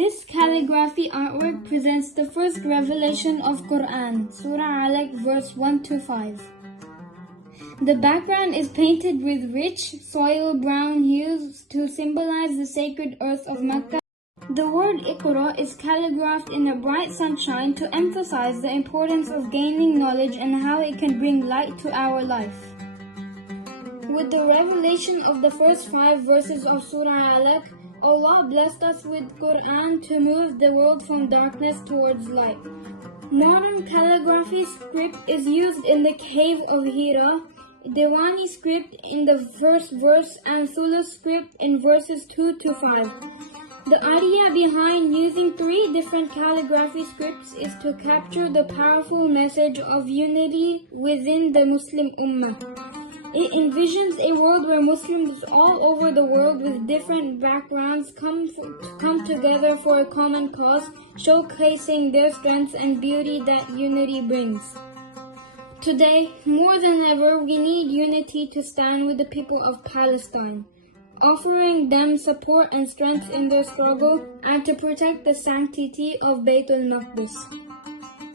This calligraphy artwork presents the first revelation of Quran, Surah Alaq, verse 1-5. The background is painted with rich, soil brown hues to symbolize the sacred earth of Mecca. The word Iqra is calligraphed in a bright sunshine to emphasize the importance of gaining knowledge and how it can bring light to our life. With the revelation of the first 5 verses of Surah Alaq, Allah blessed us with Quran to move the world from darkness towards light. Modern calligraphy script is used in the cave of Hira, Dewani script in the first verse, and Thulus script in verses 2-5. The idea behind using 3 different calligraphy scripts is to capture the powerful message of unity within the Muslim Ummah. It envisions a world where Muslims all over the world with different backgrounds come together for a common cause, showcasing their strengths and beauty that unity brings. Today, more than ever, we need unity to stand with the people of Palestine, offering them support and strength in their struggle and to protect the sanctity of Baytul Maqdis.